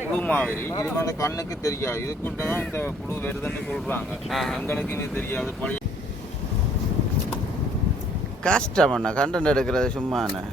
புழு மாதிரி இது வந்து கண்ணுக்கு தெரியாது. இதுக்குள்ள தான் இந்த புழு வருதுன்னு சொல்றாங்க. எங்களுக்கு இது தெரியாது பழைய கஷ்டம் அண்ணா கண்டென்ட் எடுக்கிறது சும்மாண்ணே.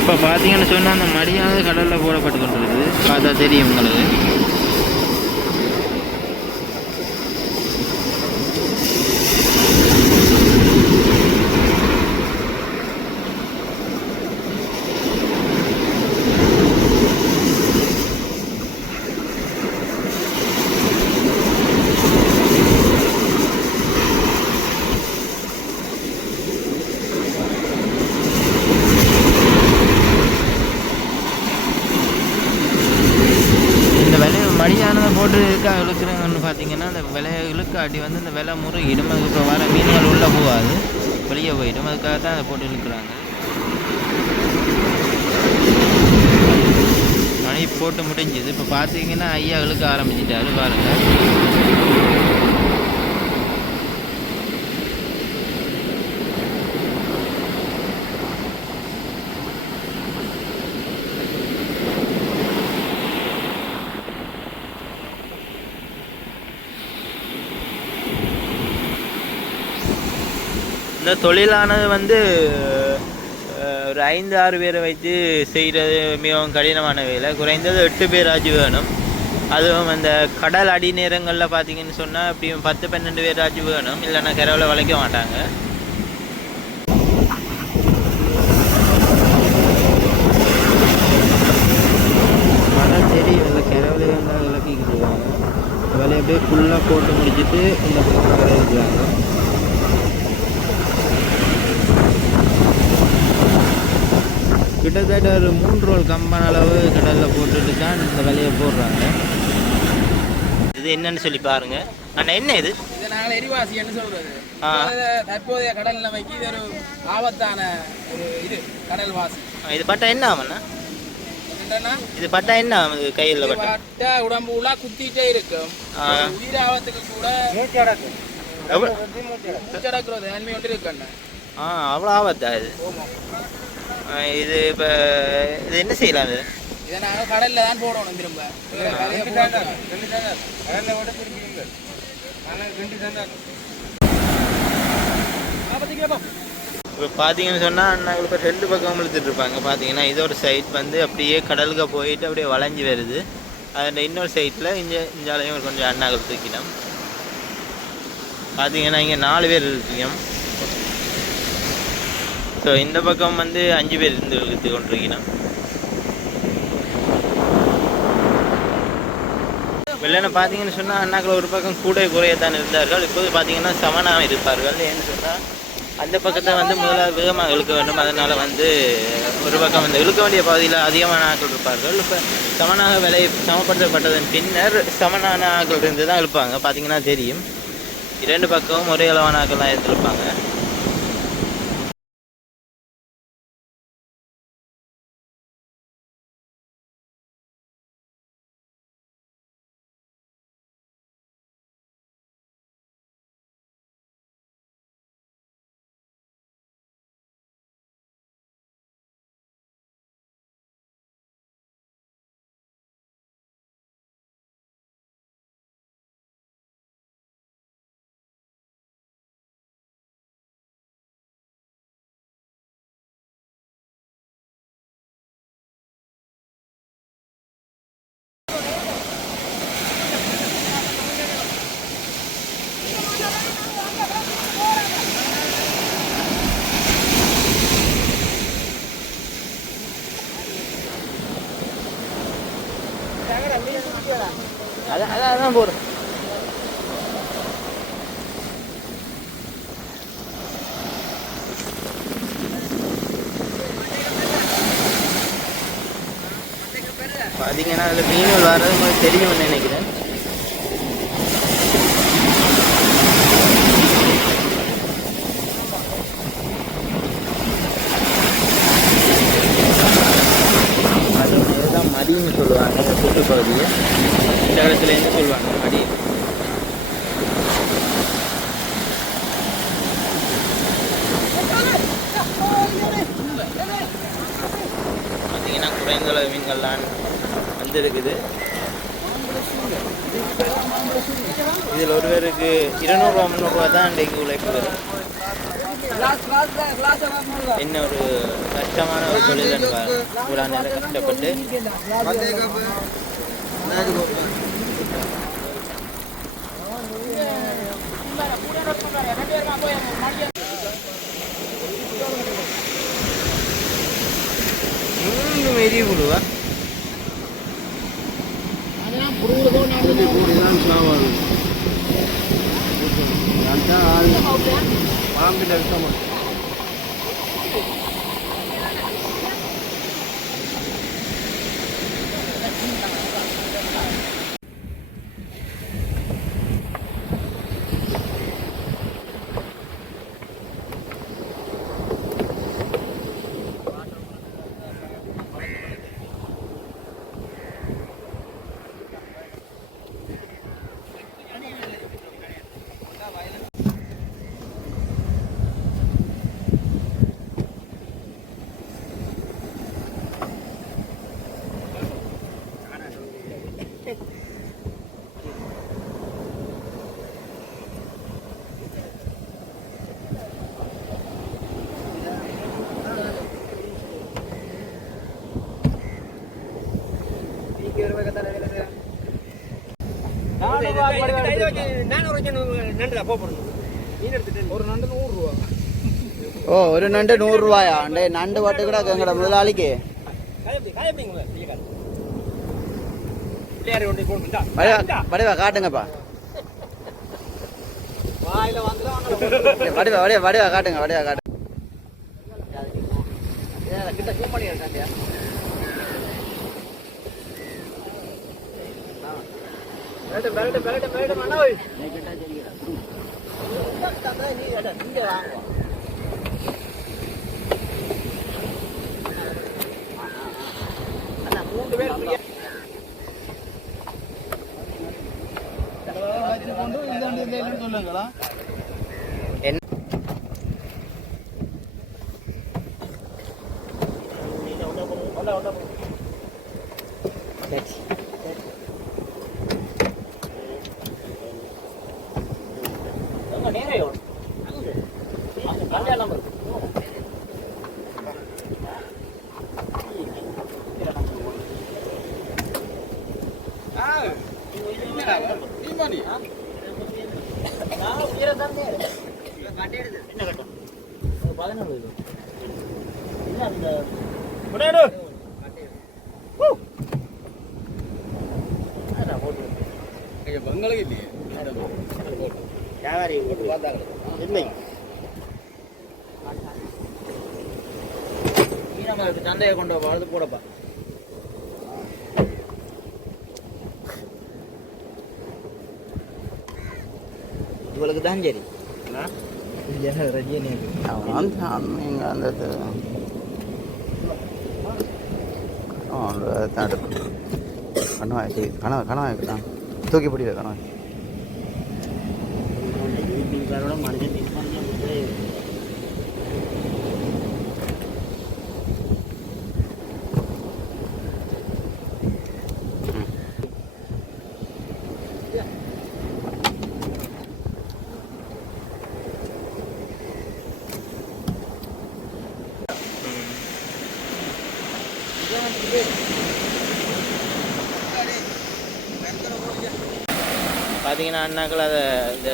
இப்போ பார்த்தீங்கன்னு சொன்னால் அந்த மடியானது கடலில் போடப்பட்டு கொண்டிருக்குது. பார்த்தா தெரியும் உங்களுக்கு இந்த விலை இருக்கா இழுக்கிறவங்கன்னு பார்த்தீங்கன்னா அந்த விலையை இழுக்காட்டி வந்து இந்த விலை முறை முறுகிடும் இப்போ வர மீன்கள் உள்ளே போகாது. வெளியே போயிடும். அதுக்காக தான் அதை போட்டு இழுக்கிறாங்க. மணி போட்டு முடிஞ்சுது. இப்போ பார்த்தீங்கன்னா ஐயா இழுக்க ஆரம்பிச்சிட்டாரு பாருங்கள் இந்த தொழிலானது வந்து ஒரு ஐந்து ஆறு பேரை வைத்து செய்கிறது மிகவும் கடினமான வேலை. குறைந்தது எட்டு பேராச்சு வேணும். அதுவும் அந்த கடல் அடி நேரங்களில் பார்த்தீங்கன்னு சொன்னால் அப்படியும் பத்து பன்னெண்டு பேராச்சு வேணும். இல்லைன்னா கரவில் வளைக்க மாட்டாங்க. கடல் செடி இல்லை கரவில் விளக்கிக்கிட்டு வேலையை அப்படியே ஃபுல்லாக போட்டு முடிச்சுட்டு இந்த பக்கம் வர கிட்டத்தட்ட ஒரு மூன்று ரோல் கம்பன் அளவு கடலில் போட்டுட்டு தான் இந்த விலையை போடுறாங்க. இது என்னன்னு சொல்லி பாருங்க. அண்ணா என்ன இது? இதை நாங்கள் எரிவாசி என்று சொல்றது தற்போதைய கடல் நிலைமைக்கு இது ஒரு ஆபத்தான ஒரு இது கடல் வாசி இது பட்டா என்ன ஆகும்ண்ணா இது பட்டா என்ன கையில் பட்டா? பட்ட உடம்பு உள்ள குத்திட்டே இருக்கும். உயிர் ஆபத்துக்கு கூட மூச்சடக்குறது நன்மை ஒன்று இருக்குண்ணா ஆ அவ்வளோ ஆபத்தா இது? இது இப்போ இது என்ன செய்யலாம் இது? இதை நாங்கள் கடல்ல தான் போடணும் திரும்ப. கரையை போடக்கூடாது. இப்போ பார்த்தீங்கன்னு சொன்னால் அண்ணா இப்போ ரெண்டு பக்கம் இழுத்துட்டு இருப்பாங்க. பார்த்தீங்கன்னா இது ஒரு சைட் வந்து அப்படியே கடலுக்கு போயிட்டு அப்படியே வளைஞ்சு வருது. அதில் இன்னொரு சைட்டில் இங்கே இஞ்சாலையும் கொஞ்சம் அண்ணாக்கள் தூக்கினோம். பார்த்தீங்கன்னா இங்கே நாலு பேர் இருக்கீங்க. ஸோ இந்த பக்கம் வந்து அஞ்சு பேர் இருந்து இழுத்து கொண்டிருக்கணும் வெள்ளனை பார்த்தீங்கன்னு சொன்னால் அண்ணாக்கள் ஒரு பக்கம் கூட குறையத்தான் இருந்தார்கள். இப்போது பார்த்தீங்கன்னா சமனாக இருப்பார்கள். ஏன்னு சொன்னால் அந்த பக்கத்தை வந்து முதலாவது வேகமாக இழுக்க வேண்டும். அதனால் வந்து ஒரு பக்கம் வந்து இழுக்க வேண்டிய பகுதியில் அதிகமான ஆக்கள் இருப்பார்கள். இப்போ சமனாக விலை சமப்படுத்தப்பட்டதன் பின்னர் சமனான ஆக்கள் இருந்து தான் இழுப்பாங்க. பார்த்தீங்கன்னா தெரியும். இரண்டு பக்கமும் ஒரே அளவான ஆக்கள் தான் எடுத்திருப்பாங்க நான் தொழில் நேரம் கஷ்டப்பட்டு மூணு மெரி புழுவா ஒரு நண்டு நூறு ரூபா ஓ ஒரு நண்டு நூறுரூவாயா அண்டே நண்டு வட்டு கூட எங்கட முதலாளிக்கு. வடிவா வடிவா காட்டுங்கப்பா. ஏய், வடிவா வடிவா வடிவா காட்டுங்க வடிவா காட்டுங்க என்ன பங்களுக்கு இல்லையே சந்தையை கொண்டு வாழ்ந்து போடப்பா. இவளுக்கு தான் சரி கணவாய் கணவாய் கணவாய் தூக்கி பிடிக்கிற கணவாய். பார்த்தீங்கன்னா அண்ணாக்கள் அதை இந்த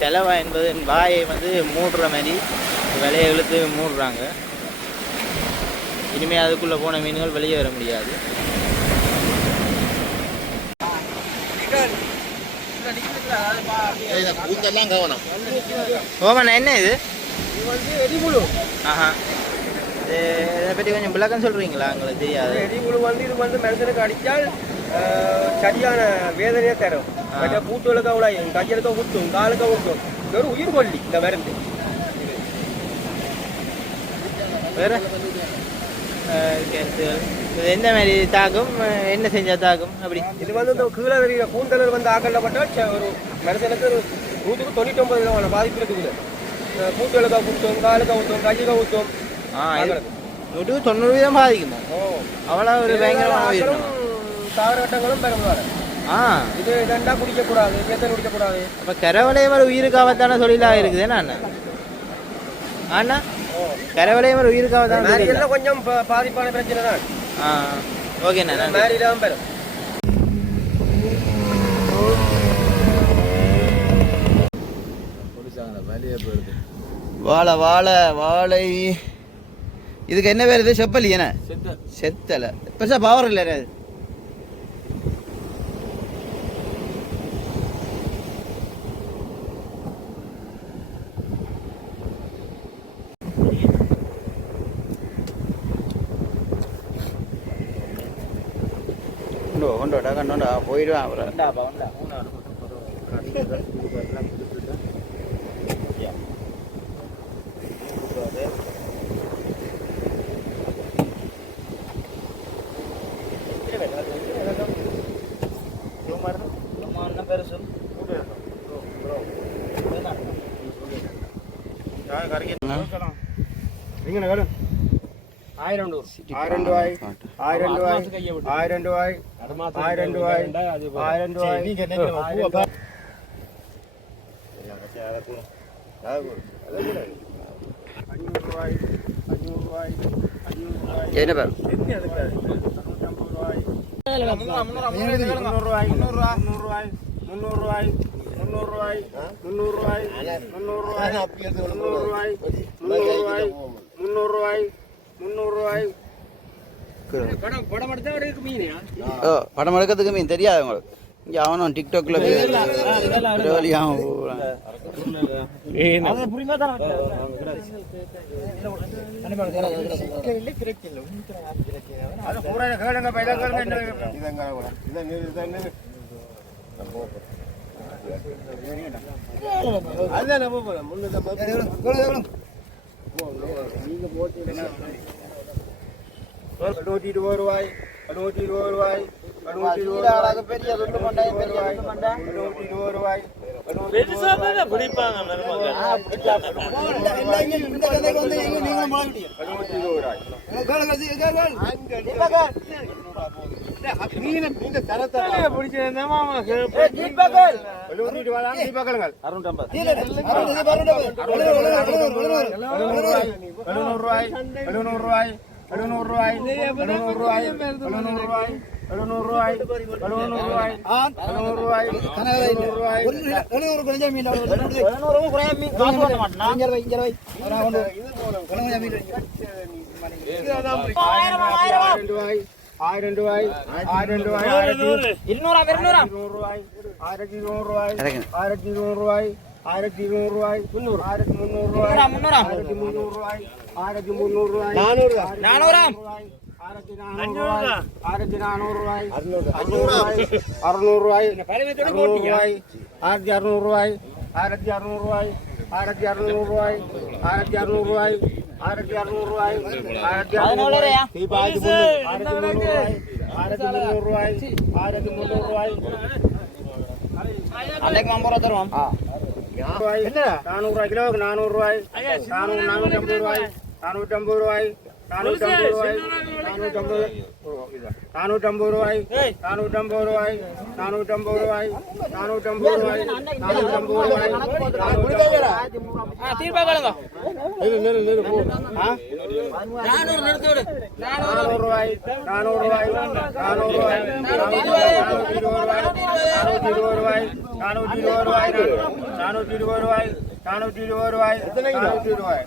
செலவா என்பது வாயை வந்து மூடுற மாதிரி விலையை இழுத்து மூடுறாங்க. இனிமேல் அதுக்குள்ளே போன மீன்கள் வெளியே வர முடியாது. ஓமண்ணா என்ன இது? இது வந்து எரிபுழு. ஆஹா. இது இதை பற்றி கொஞ்சம் விளக்கம் சொல்கிறீங்களா உங்களுக்கு தெரியாது. எரிபுழு வந்து இது வந்து மனுஷனுக்கு அடித்தால் சரியான வேதனையை தரும். மற்ற பூட்டுகளுக்கு அவ்வளோ கையெழுக்க ஊட்டும் காலுக்க ஊட்டும் இது ஒரு உயிர் கொல்லி இந்த மருந்து வேறு? இது எந்த மாதிரி தாக்கும் என்ன செஞ்சால் தாக்கும் அப்படி. இது வந்து இந்த கீழே தெரிகிற கூந்தலர் வந்து ஆக்கல்லப்பட்டால் ச- ஒரு மனுஷனுக்கு ஒரு நூற்றுக்கு தொண்ணூற்றி ஒன்பது விதமான பாதிப்பு இருக்குது. இந்த பூட்டுகளுக்கு ஊட்டும் காலுக்க ஊட்டும் கையுக்க ஊட்டும் ஆ நூற்றுக்கு தொண்ணூறு வீதம் பாதிக்குமா? ஓ. அவ்வளோ ஒரு பயங்கரமான தாவரட்டங்களும் பெறுவார் ஆ. இது ரெண்டா குடிக்கக்கூடாது எத்தனை குடிக்கக்கூடாது. அப்போ கரவலையும் ஒரு உயிருக்கு ஆபத்தான தொழிலாக இருக்குது என்ன அண்ணா கரவலையும் ஒரு உயிருக்கு ஆபத்தான தொழில் மேரியெல்லாம் கொஞ்சம் பாதிப்பான பிரச்சனை தான். ஆ. ஓகேண்ணா மேரியிலாம் பெறும் வாழை வாழை வாழை. இதுக்கு என்ன பேர் இது? செப்பலி என்ன? செத்தலை. பெருசாக பவர் இல்லை കണ്ടോണ്ട് പോയിരും അവർ ഇങ്ങനെ ആയിരം രൂപ. ആയിരം രൂപ ആയിരം രൂപ ஆயிரம் ரூபாய் ஆயிரம் ரூபாய் அஞ்சூறு ரூபாய் அஞ்சூறு ரூபாய் அஞ்சூறு ரூபாய் என்ன பேர் முந்நூற்றம்பது ரூபாய் முந்நூறு ரூபாய் முந்நூறு ரூபாய் முந்நூறு ரூபாய் படம் எடுக்கிறதுக்கு மீன் தெரியாது உங்களுக்கு இங்கே அவனும் டிக்டாக்ல அதான் போட்டு நூற்றி இருபது ரூபாய் நூற்றி இருபது ரூபாய் நூற்றி இருபது ரூபாய் பெரிய துண்டு பெரிய துண்டு நூற்றி இருபது ரூபாய் ரூபாய் எழுநூறுவாய் எழுநூறுவாய் எழுநூறுவாய் எழுநூறுவாய் எழுநூறுவாய் எழுநூறுவாய் எழுநூறுவாய் எழுநூறு குறைஞ்ச மீன் எழுநூறு குறைய மீன் காசு வர மாட்டேன் இங்கே ரூபாய் இங்கே ரூபாய் ஆயிரம் ரூபாய் ஆயிரத்தி நூறு ரூபாய் ஆயிரத்தி நூறு ரூபாய் ആയിരത്തി ഇരുന്നൂറ് രൂപ മുന്നൂറ്. ആയിരത്തി മുന്നൂറ് രൂപ ആയിരത്തി മുന്നൂറ്. രൂപ ആയിരത്തി മുന്നൂറ് രൂപ. നാനൂറ്. നാനൂറാം ആയിരത്തി നാനൂറ് രൂപ. ആയിരത്തി നാനൂറ് രൂപ അറുന്നൂറ് അറുന്നൂറ് രൂപ ആയിരത്തി അറുന്നൂറ് രൂപ ആയിരത്തി അറുന്നൂറ് രൂപ ആയിരത്തി അറുന്നൂറ് രൂപ ആയിരത്തി അറുന്നൂറ് രൂപ ആയിരത്തി അറുന്നൂറ് രൂപ ആയിരത്തി അറുന്നൂറ് രൂപ ആയിരത്തി മുന്നൂറ് രൂപ நானூறு ரூபாய் கிலோவுக்கு நானூறு ரூபாய். நானூறு நானூற்றி ஐம்பது ரூபாய். நானூற்றி ஐம்பது ரூபாய். நானூற்றி ஐம்பது ரூபாய். நானூற்றி ஐம்பது நானூற்றி ஐம்பது ரூபாய் நானூற்றி ஐம்பது ரூபாய் நானூற்றி ஐம்பது ரூபாய் நானூற்றி ஐம்பது ரூபாய் நானூற்றி ஐம்பது ரூபாய்? நானூறு ரூபாய் நானூறு ரூபாய் நானூறு ரூபாய் நானூற்றி இருபது ரூபாய் நானூற்றி இருபது ரூபாய் நானூற்றி இருபது ரூபாய் நானூற்றி இருபது ரூபாய் நானூற்றி இருபது ரூபாய் நானூற்றி இருபது ரூபாய்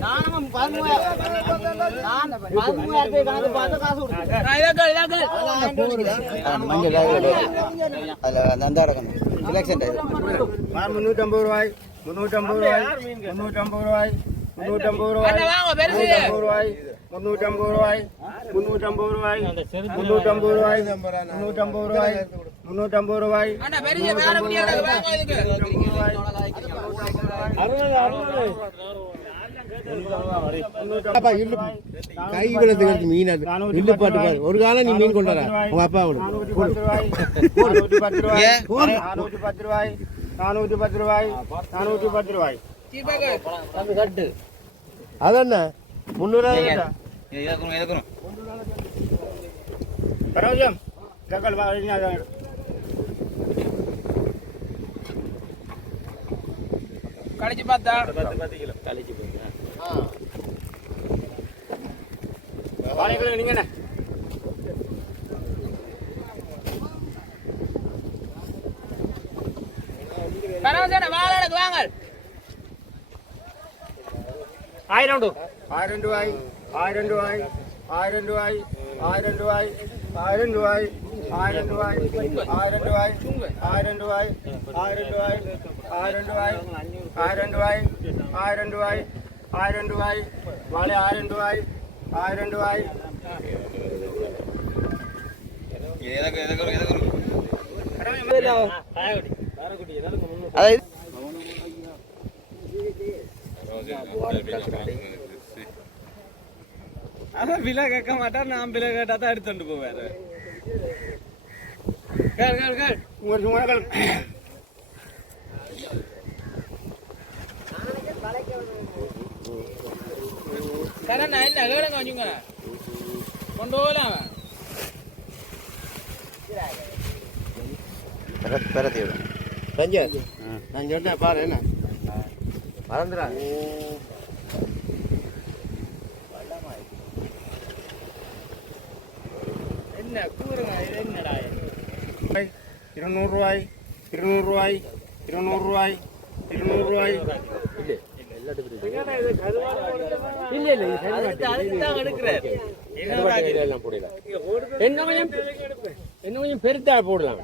தான் இருக்கு. அதுக்கு- அதுக்கு முந்நூறு அந்த சிறந்த மஞ்சள் அதில் அந்த அந்த கிடக்கணும் ரிலாக்ஸன் முன்னூற்றம்பது ரூபாய் முன்னூற்றம்பது ரூபாய் முன்னூற்றம்பது ரூபாய் முன்னூற்றம்பது ரூபாய் முன்னூற்றம்பது ரூபாய் முன்னூற்றம்பது ரூபாய் முன்னூற்றம்பது ரூபாய் முன்னூற்றம்பது ரூபாய் முன்னூற்றம்பது ரூபாய் முன்னூற்றம்பது ரூபாய் கை விளத்துக்கு மீன் அது. இல்லு பாட்டு பாரு ஒரு காலம் நீ மீன் கொண்டு வர. உங்க அப்பா விடு நானூற்றி பத்து ரூபாய் நானூற்றி பத்து ரூபாய் நானூற்றி பத்து ரூபாய் அதென்ன முன்னூறு இறக்கணும் இறக்கணும் பரவாயில்ல கக்கல் கழிச்சு பார்த்தா. கழிச்சு வாழைக்கிழங்கு நீங்க என்ன வாங்க ஆயிரம் ஆயிரம் ரூபாய் ஆயிரம் ரூபாய் ஆயிரம் ரூபாய் ஆயிரம் ரூபாய் ஆயிரம் ரூபாய் ஆயிரம் ரூபாய் ஆயிரம் ரூபாய் ஆயிரம் ரூபாய் ஆயிரம் ரூபாய் ஆயிரம் ரூபாய் ஆயிரம் ரூபாய் ஆயிரம் ரூபாய் ஆயிரம் ரூபாய் வாழை ஆயிரம் రెండు వాయి அதான் விலை கேட்க மாட்டா நான் விலை கேட்டா தான் எடுத்துட்டு போவேன். సరే నాయన అడగడం కొంచెం కొండోలా பெறத்தேடு ரஞ்சா நான் சொன்னேன் பாரு என்ன மறந்துடா என்ன கூறுங்க என்னடா இருநூறுரூவாய் இருநூறுரூவாய் இருநூறுரூவாய் இருநூறுரூவாய் இல்ல இல்ல அதுதான் என்ன கொஞ்சம் என்ன கொஞ்சம் பெருத்தா போடலாம்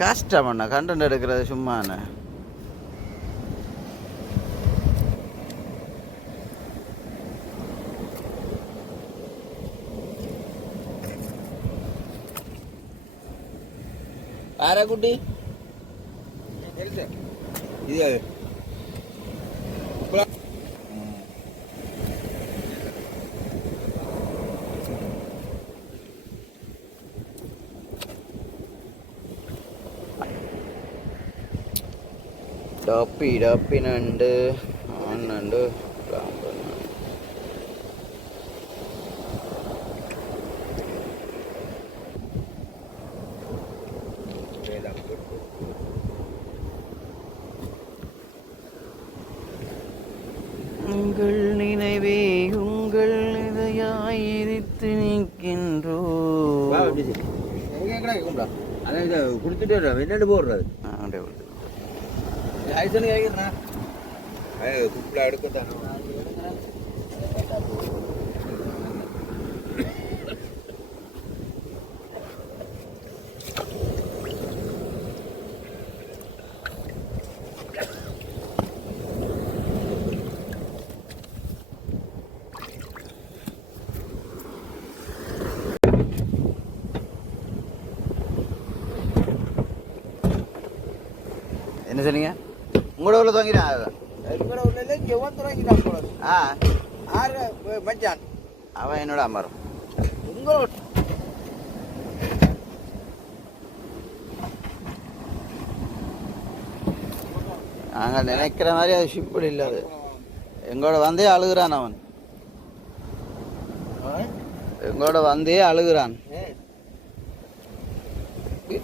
கஷ்டம் அண்ணா கண்டென்ட் எடுக்கிறது சும்மா என்ன ആരാ കുട്ടി? ഇത് ടോപ്പി ടോപ്പിനുണ്ട് உங்கள் நினைவே உங்கள் இதையாய் எரித்து நிற்கின்றோ கொடுத்துட்டு வெளிநாடு போடுறது? அப்படியே கொடுத்து எடுக்கட்டானோ என்ன சொன்னீங்க? உங்களோட உள்ள தோங்கிட்டா ஆ. மச்சான். அவன் என்னோட அமரம் உங்களோட நாங்கள் நினைக்கிற மாதிரி அது ஷிப்பில் இல்லை அது. எங்களோட வந்தே அழுகுறான் அவன். எங்களோட வந்தே அழுகுறான்.